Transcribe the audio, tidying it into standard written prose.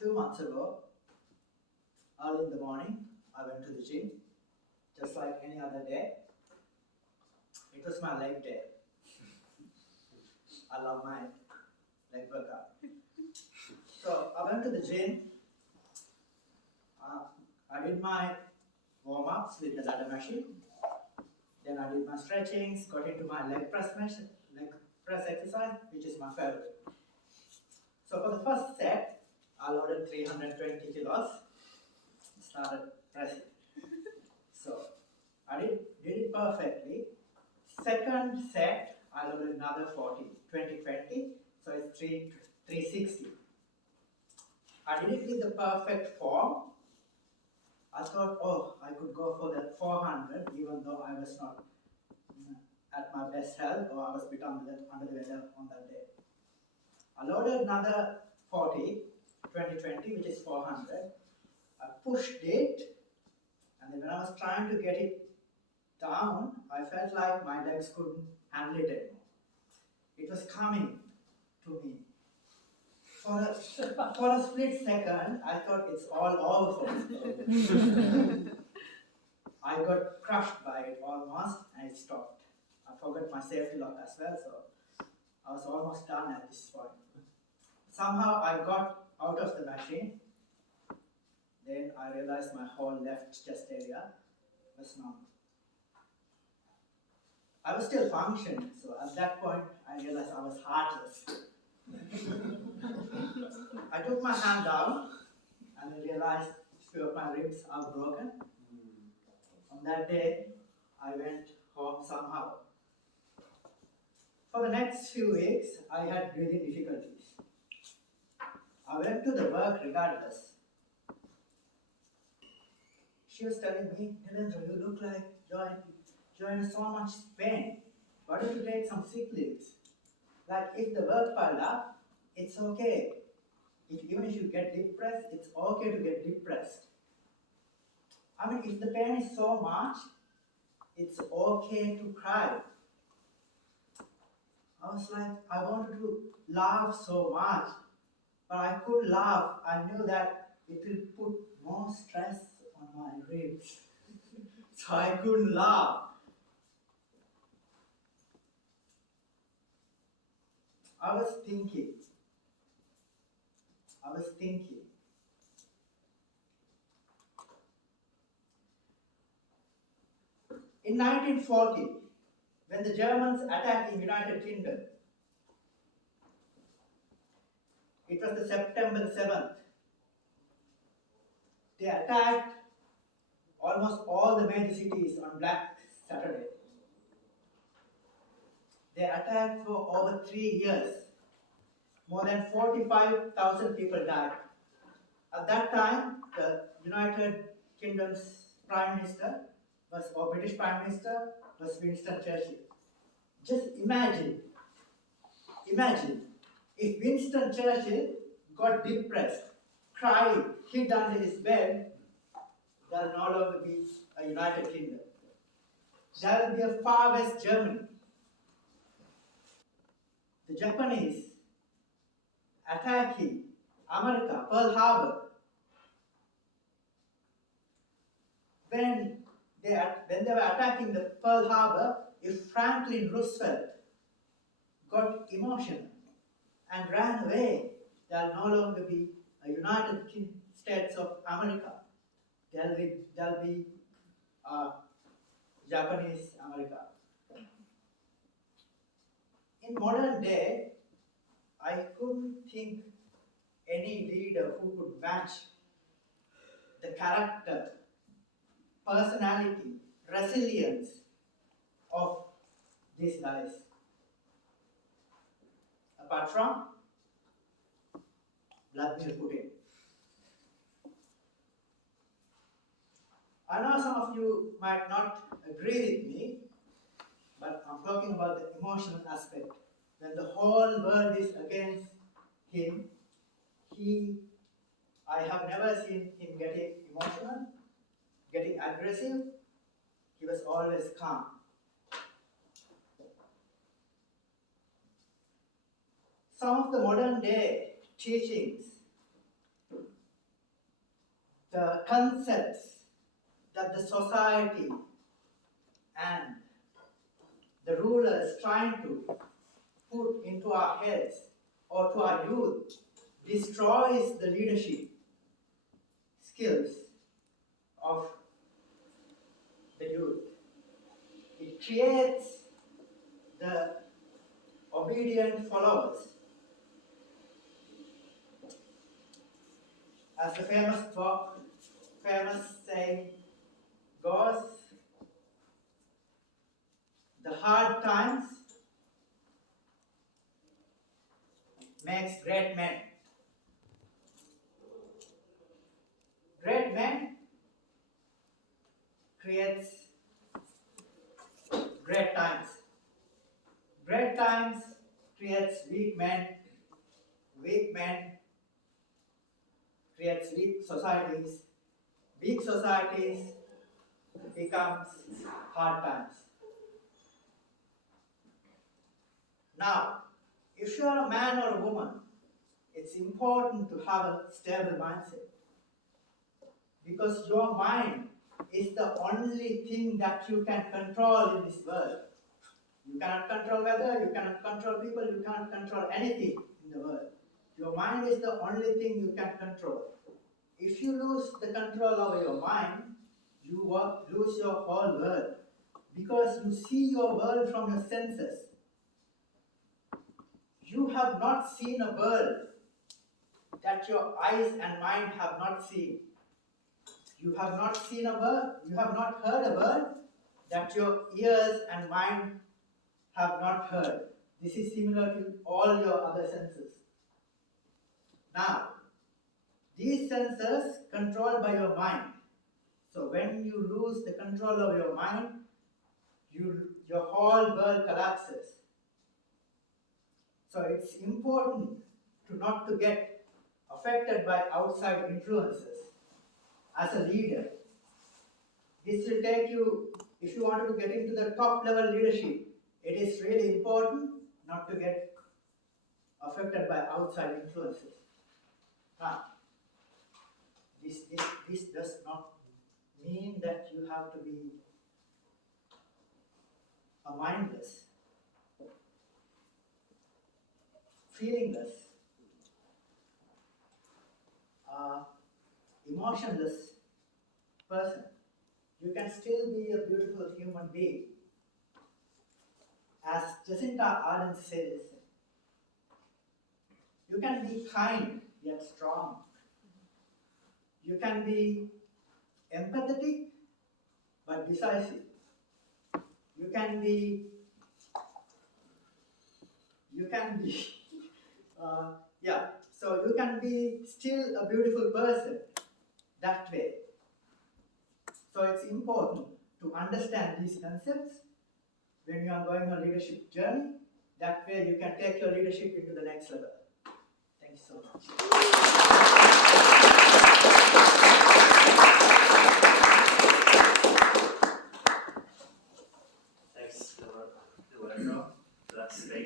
few months ago, early in the morning, I went to the gym, just like any other day. It was my leg day. I love my leg workout. So I went to the gym. I did my warm-ups with the ladder machine. Then I did my stretchings, got into my leg press exercise, which is my favorite. So for the first set, I loaded 320 kilos, started pressing. So I did it perfectly. Second set, I loaded another 40, 20, so it's 360. I did it with the perfect form. I thought, oh, I could go for the 400, even though I was not at my best health, or I was a bit under the weather on that day. I loaded another 40, 20, which is 400. I pushed it, and then when I was trying to get it down, I felt like my legs couldn't handle it anymore. It was coming to me. For a split second, I thought it's all over for me. I got crushed by it almost, and it stopped. I forgot my safety lock as well, so I was almost done at this point. Somehow I got out of the machine. Then I realized my whole left chest area was numb. I was still functioning, so at that point I realized I was heartless. I took my hand down and I realized a few of my ribs are broken. On that day, I went home somehow. For the next few weeks, I had breathing difficulties. I went to the work regardless. She was telling me, Nilendra, you look like you're in so much pain. Why don't you take some sick leaves? Like if the work piled up, it's okay. Even if you get depressed, it's okay to get depressed. I mean, if the pain is so much, it's okay to cry. I was like, I wanted to laugh so much, but I couldn't laugh. I knew that it will put more stress on my ribs. So I couldn't laugh. I was thinking. In 1940, when the Germans attacked the United Kingdom, it was the September 7th. They attacked almost all the major cities on Black Saturday. They attacked for over 3 years. More than 45,000 people died. At that time, the United Kingdom's Prime Minister or British Prime Minister was Winston Churchill. Just imagine if Winston Churchill got depressed, cried, hid under his bed, there will no longer be a United Kingdom. There will be a far west Germany. The Japanese attacking America, Pearl Harbor. When they were attacking the Pearl Harbor, if Franklin Roosevelt got emotional and ran away, there will no longer be a United States of America. There will be Japanese America. In modern day, I couldn't think any leader who could match the character, personality, resilience of these guys. Apart from Vladimir Putin. I know some of you might not agree with me, but I'm talking about the emotional aspect. When the whole world is against him, I have never seen him getting emotional, getting aggressive. He was always calm. Some of the modern day teachings the concepts that the society and the rulers trying to put into our heads or to our youth destroys the leadership skills of the youth. It creates the obedient followers. As the famous saying goes, the hard times makes great men. Great men creates great times. Great times creates weak men. Weak men creates weak societies. Weak societies becomes hard times. Now, if you are a man or a woman, it's important to have a stable mindset, because your mind is the only thing that you can control in this world. You cannot control weather, you cannot control people, you cannot control anything in the world. Your mind is the only thing you can control. If you lose the control over your mind, you will lose your whole world, because you see your world from your senses. You have not seen a world that your eyes and mind have not seen. You have not seen a word, you have not heard a word that your ears and mind have not heard. This is similar to all your other senses. Now, these senses controlled by your mind. So when you lose the control of your mind, your whole world collapses. So it's important to not to get affected by outside influences. As a leader, this will take you, if you want to get into the top level leadership, it is really important not to get affected by outside influences. Now, this does not mean that you have to be a mindless, feelingless, emotionless person. You can still be a beautiful human being. As Jacinta Ardern says, you can be kind yet strong. You can be empathetic but decisive. You can be so you can be still a beautiful person that way. So it's important to understand these concepts when you are going on a leadership journey. That way you can take your leadership into the next level. Thank you so much.